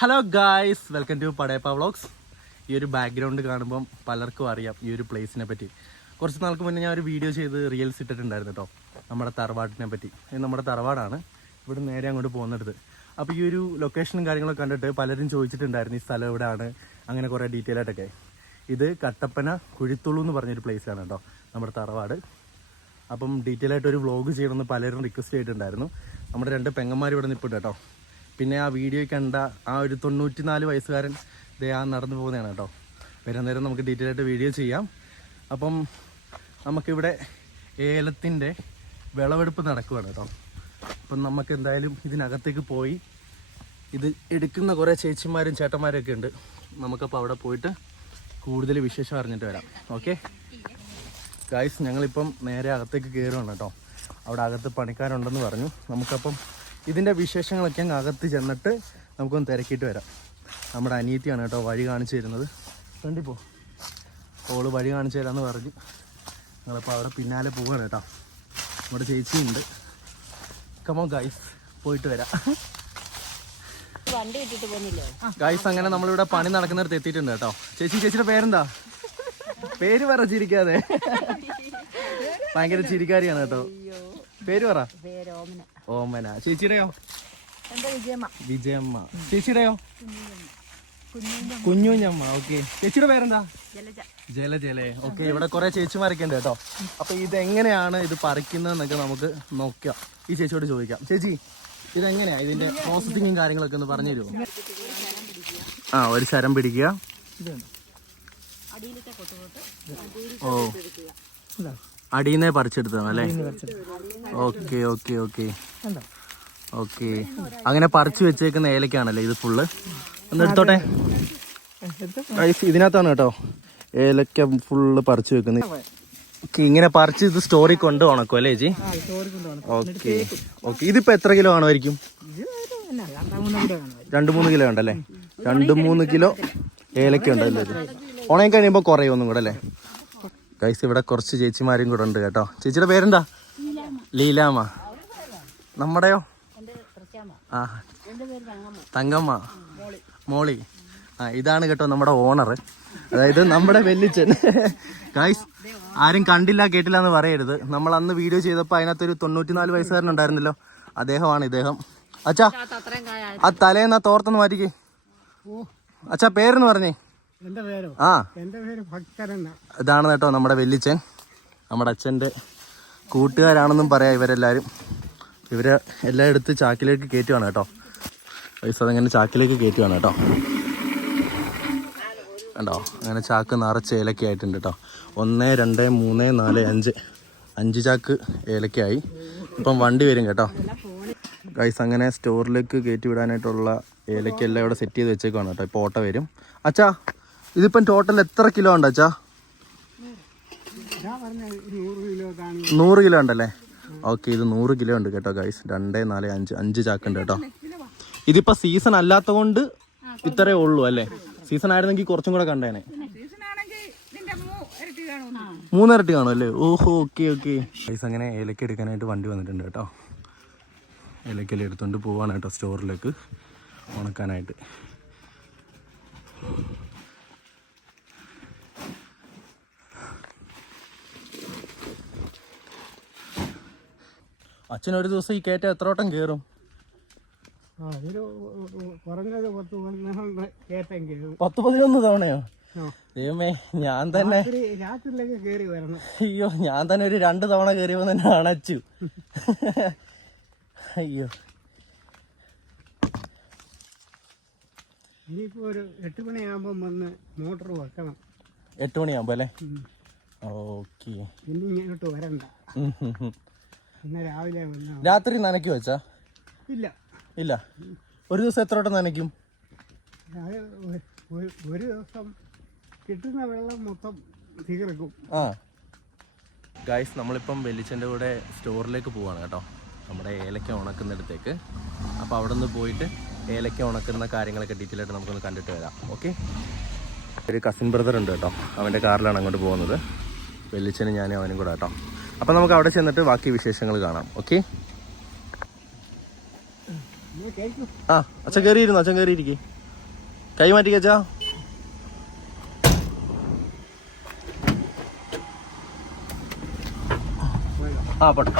Hello guys welcome to Padayappa vlogs ഈ ഒരു background കാണുമ്പം പലർക്കും അറിയാം ഈ ഒരു പ്ലേസിനെ പറ്റി. കുറച്ച് നാൾക്ക് മുന്നേ ഞാൻ ഒരു വീഡിയോ ചെയ്ത് റീൽസ് ഇട്ടിട്ടുണ്ടായിരുന്നു കേട്ടോ നമ്മുടെ തറവാടിനെ പറ്റി. ഇത് നമ്മുടെ തറവാടാണ്. ഇവിടെ നേരെ അങ്ങോട്ട് പോകുന്നിടത്ത്. അപ്പോൾ ഈ ഒരു ലൊക്കേഷനും കാര്യങ്ങളൊക്കെ കണ്ടിട്ട് പലരും ചോദിച്ചിട്ടുണ്ടായിരുന്നു ഈ സ്ഥലം എവിടെയാണ് അങ്ങനെ കുറേ ഡീറ്റെയിൽ ആയിട്ടൊക്കെ. ഇത് കട്ടപ്പന കുഴിത്തുള്ളു എന്ന് പറഞ്ഞൊരു പ്ലേസാണ് കേട്ടോ നമ്മുടെ തറവാട്. അപ്പം ഡീറ്റെയിൽ ആയിട്ട് ഒരു വ്ളോഗ് ചെയ്യണമെന്ന് പലരും റിക്വസ്റ്റ് ചെയ്തിട്ടുണ്ടായിരുന്നു. നമ്മുടെ രണ്ട് പെങ്ങന്മാർ ഇവിടെ നിൽപ്പുണ്ട് കേട്ടോ പിന്നെ ആ വീഡിയോ കണ്ട ആ ഒരു തൊണ്ണൂറ്റി നാല് വയസ്സുകാരൻ ദേ ആ നടന്നു പോകുന്നതാണ് കേട്ടോ. വരാൻ നേരം നമുക്ക് ഡീറ്റെയിൽ ആയിട്ട് വീഡിയോ ചെയ്യാം. അപ്പം നമുക്കിവിടെ ഏലത്തിന്റെ വിളവെടുപ്പ് നടക്കുകയാണ് കേട്ടോ. അപ്പം നമുക്ക് എന്തായാലും ഇതിനകത്തേക്ക് പോയി. ഇത് എടുക്കുന്ന കുറേ ചേച്ചിമാരും ചേട്ടന്മാരും ഒക്കെ ഉണ്ട്. നമുക്കപ്പോൾ അവിടെ പോയിട്ട് കൂടുതൽ വിശേഷം അറിഞ്ഞിട്ട് വരാം. ഓക്കെ ഗായ്സ് ഞങ്ങളിപ്പം നേരെ അകത്തേക്ക് കയറുകയാണ് കേട്ടോ. അവിടെ അകത്ത് പണിക്കാരുണ്ടെന്ന് പറഞ്ഞു. നമുക്കപ്പം ഇതിന്റെ വിശേഷങ്ങളൊക്കെ അങ്ങ് അകത്ത് ചെന്നിട്ട് നമുക്കൊന്ന് തിരക്കിയിട്ട് വരാം. നമ്മുടെ അനിയത്തിയാണ് കേട്ടോ വഴി കാണിച്ചു തരുന്നത്. കണ്ടിപ്പോ ഓൾ വഴി കാണിച്ചു തരാമെന്ന് പറഞ്ഞു. നിങ്ങളിപ്പോൾ അവിടെ പിന്നാലെ പോവാണ് കേട്ടോ. നമ്മുടെ ചേച്ചിയുണ്ട്. കമോ ഗൈസ് പോയിട്ട് വരാം. വണ്ടി ഇട്ടിട്ട് പോന്നില്ലേ ഗായ്സ് അങ്ങനെ നമ്മളിവിടെ പണി നടക്കുന്നിടത്ത് എത്തിയിട്ടുണ്ട് കേട്ടോ. ചേച്ചി ചേച്ചിയുടെ പേരെന്താ? പേര് പറ ചിരിക്കാതെ. ഭയങ്കര ചിരിക്കാരിയാണ് കേട്ടോ. പേര് പറ. ഓമന. ചേച്ചിയുടെയോ? വിജയമ്മ? ചേച്ചിയുടെയോ? കുഞ്ഞുഞ്ഞമ്മ. ഓക്കെ. ചേച്ചിയുടെ പേരെന്താ? ജല ജലേ ഓക്കെ ഇവിടെ കുറെ ചേച്ചിമാരൊക്കെ ഉണ്ട് കേട്ടോ. അപ്പൊ ഇതെങ്ങനെയാണ് ഇത് പറിക്കുന്നതെന്നൊക്കെ നമുക്ക് നോക്കാം. ഈ ചേച്ചിയോട് ചോദിക്കാം. ചേച്ചി ഇതെങ്ങനെയാ ഇതിന്റെ പ്രോസസ്സിങ്ങും കാര്യങ്ങളൊക്കെ ഒന്ന് പറഞ്ഞു തരുമോ? ആ ഒരു ശരം പിടിക്കുക. ഓ. അടിയിന്നേ പറിച്ചെടുത്തതാണ് അല്ലേ? Okay okay okay. ഓക്കെ. അങ്ങനെ പറിച്ചു വെച്ചേക്കുന്ന ഏലക്കാണല്ലേ ഇത് ഫുള്ള്? ഒന്ന് എടുത്തോട്ടെ. ഇതിനകത്താണ് കേട്ടോ. ഏലക്ക ഫുള്ള് പറിച്ചു വെക്കുന്നത്. ഓക്കെ ഇങ്ങനെ പറിച്ച് ഇത് സ്റ്റോറി കൊണ്ട് ഉണക്കും അല്ലേ ചേച്ചി? ഓക്കെ. ഓക്കെ ഇതിപ്പോ എത്ര കിലോ ആണോയിരിക്കും? രണ്ട് മൂന്ന് കിലോ ഉണ്ടല്ലേ? രണ്ട് മൂന്ന് കിലോ ഏലക്ക ഉണ്ടല്ലേ ഉണങ്ങി കഴിയുമ്പോൾ കുറയും ഒന്നും കൂടെ അല്ലേ? ഗൈസ് ഇവിടെ കുറച്ച് ചേച്ചിമാരും കൂടെ ഉണ്ട് കേട്ടോ. ചേച്ചിയുടെ പേരെന്താ? ലീലാമ്മ. നമ്മുടെയോ? ആ തങ്കമ്മ. മോളി. ആ ഇതാണ് കേട്ടോ നമ്മുടെ ഓണർ അതായത് നമ്മുടെ വെല്ലിച്ചൻ ഗൈസ് ആരും കണ്ടില്ല കേട്ടില്ല എന്ന് പറയരുത്. നമ്മൾ അന്ന് വീഡിയോ ചെയ്തപ്പോൾ അതിനകത്തൊരു തൊണ്ണൂറ്റിനാല് വയസ്സുകാരൻ ഉണ്ടായിരുന്നല്ലോ അദ്ദേഹമാണ് ഇദ്ദേഹം. അച്ഛാ ആ തലേന്ന് ആ തോർത്തൊന്ന് മാറ്റിക്കേ. അച്ഛാ പേരെന്ന് പറഞ്ഞേ. എന്റെ പേരോ? ആ. എന്റെ പേര് ഭക്തരെന്ന ഇതാണ് കേട്ടോ നമ്മുടെ വെല്ലിച്ചൻ. നമ്മുടെ അച്ഛന്റെ കൂട്ടുകാരാണെന്നും പറയാം ഇവരെല്ലാവരും ഇവരെ എല്ലാം എടുത്ത് ചാക്കിലേക്ക് കയറ്റുവാണ് കേട്ടോ. പൈസ അതങ്ങനെ ചാക്കിലേക്ക് കയറ്റുവാണ് കേട്ടോ. കണ്ടോ? അങ്ങനെ ചാക്ക് നിറച്ച് ഏലക്ക ആയിട്ടുണ്ട് കേട്ടോ. ഒന്ന് രണ്ട് മൂന്ന് നാല് അഞ്ച്. അഞ്ച് ചാക്ക് ഏലക്കയായി. ഇപ്പം വണ്ടി വരും കേട്ടോ. ഗൈസ് അങ്ങനെ സ്റ്റോറിലേക്ക് കയറ്റി വിടാനായിട്ടുള്ള ഏലക്കെല്ലാം ഇവിടെ സെറ്റ് ചെയ്ത് വെച്ചേക്കുവാണ് കേട്ടോ. ഇപ്പോൾ ഓട്ട വരും. അച്ഛാ ഇതിപ്പം ടോട്ടൽ എത്ര കിലോ ഉണ്ട് അച്ഛാ? നൂറ് കിലോ ഉണ്ടല്ലേ? ഓക്കെ ഇത് നൂറ് കിലോ ഉണ്ട് കേട്ടോ ഗൈസ് രണ്ട് നാല് അഞ്ച് അഞ്ച് ചാക്കുണ്ട് കേട്ടോ. ഇതിപ്പോ സീസൺ അല്ലാത്ത കൊണ്ട് ഇത്രേ ഉള്ളൂ അല്ലേ? സീസൺ ആയിരുന്നെങ്കിൽ കുറച്ചും കൂടെ കണ്ടേനെ. മൂന്നിരട്ടി കാണും അല്ലേ? ഓഹോ ഓക്കെ ഓക്കെ ഗൈസ് അങ്ങനെ ഏലക്ക എടുക്കാനായിട്ട് വണ്ടി വന്നിട്ടുണ്ട് കേട്ടോ. ഏലക്കല എടുത്തുകൊണ്ട് പോവാണ് കേട്ടോ സ്റ്റോറിലേക്ക് ഉണക്കാനായിട്ട്. അച്ഛൻ ഒരു ദിവസം ഈ കയറ്റം എത്ര വട്ടം കയറും കുറഞ്ഞത് പത്ത് പന്ത്രണ്ട് കേട്ടെങ്കിലും പത്ത് പതിനൊന്ന് തവണയോ? ദൈവമേ ഞാൻ തന്നെ രാത്രിയിലേക്ക് കയറി വരണം. അയ്യോ ഞാൻ തന്നെ ഒരു രണ്ട് തവണ കയറിയപ്പോ തന്നെ അണച്ചു. അയ്യോ. ഇനിയിപ്പോ ഒരു എട്ട് മണിയാകുമ്പോ വന്ന് മോട്ടർ വെക്കണം. എട്ട് മണിയാകുമ്പോ അല്ലേ? ഓക്കെ. ഇനി ഇങ്ങോട്ട് വരണ്ട. രാവിലെ രാത്രി നനയ്ക്കു വെച്ചാ ഇല്ല. ഇല്ല. ഒരു ദിവസം എത്ര വട്ടം നനയ്ക്കും? ഒരു- ഒരു ദിവസം കിട്ടുന്ന വെള്ളം മൊത്തം തീർക്കും. ആ. ഗായ്സ് നമ്മളിപ്പം വെല്ലിച്ചന്റെ കൂടെ സ്റ്റോറിലേക്ക് പോവാണ് കേട്ടോ. നമ്മുടെ ഏലക്ക ഉണക്കുന്നിടത്തേക്ക്. അപ്പോൾ അവിടെ നിന്ന് പോയിട്ട് ഏലക്ക ഉണക്കുന്ന കാര്യങ്ങളൊക്കെ ഡീറ്റെയിൽ ആയിട്ട് നമുക്കൊന്ന് കണ്ടിട്ട് വരാം. ഓക്കെ ഒരു കസിൻ ബ്രദർ ഉണ്ട് കേട്ടോ. അവന്റെ കാറിലാണ് അങ്ങോട്ട് പോകുന്നത്. വെല്ലിച്ചനും ഞാനും അവനും കൂടെ കേട്ടോ. അപ്പൊ നമുക്ക് അവിടെ ചെന്നിട്ട് ബാക്കി വിശേഷങ്ങൾ കാണാം ഓക്കെ ആ അച്ഛൻ കയറിയിരുന്നു അച്ഛൻ കയറിയിരിക്കേ കൈ മാറ്റിക്കച്ചാ ആ പോട്ടെ.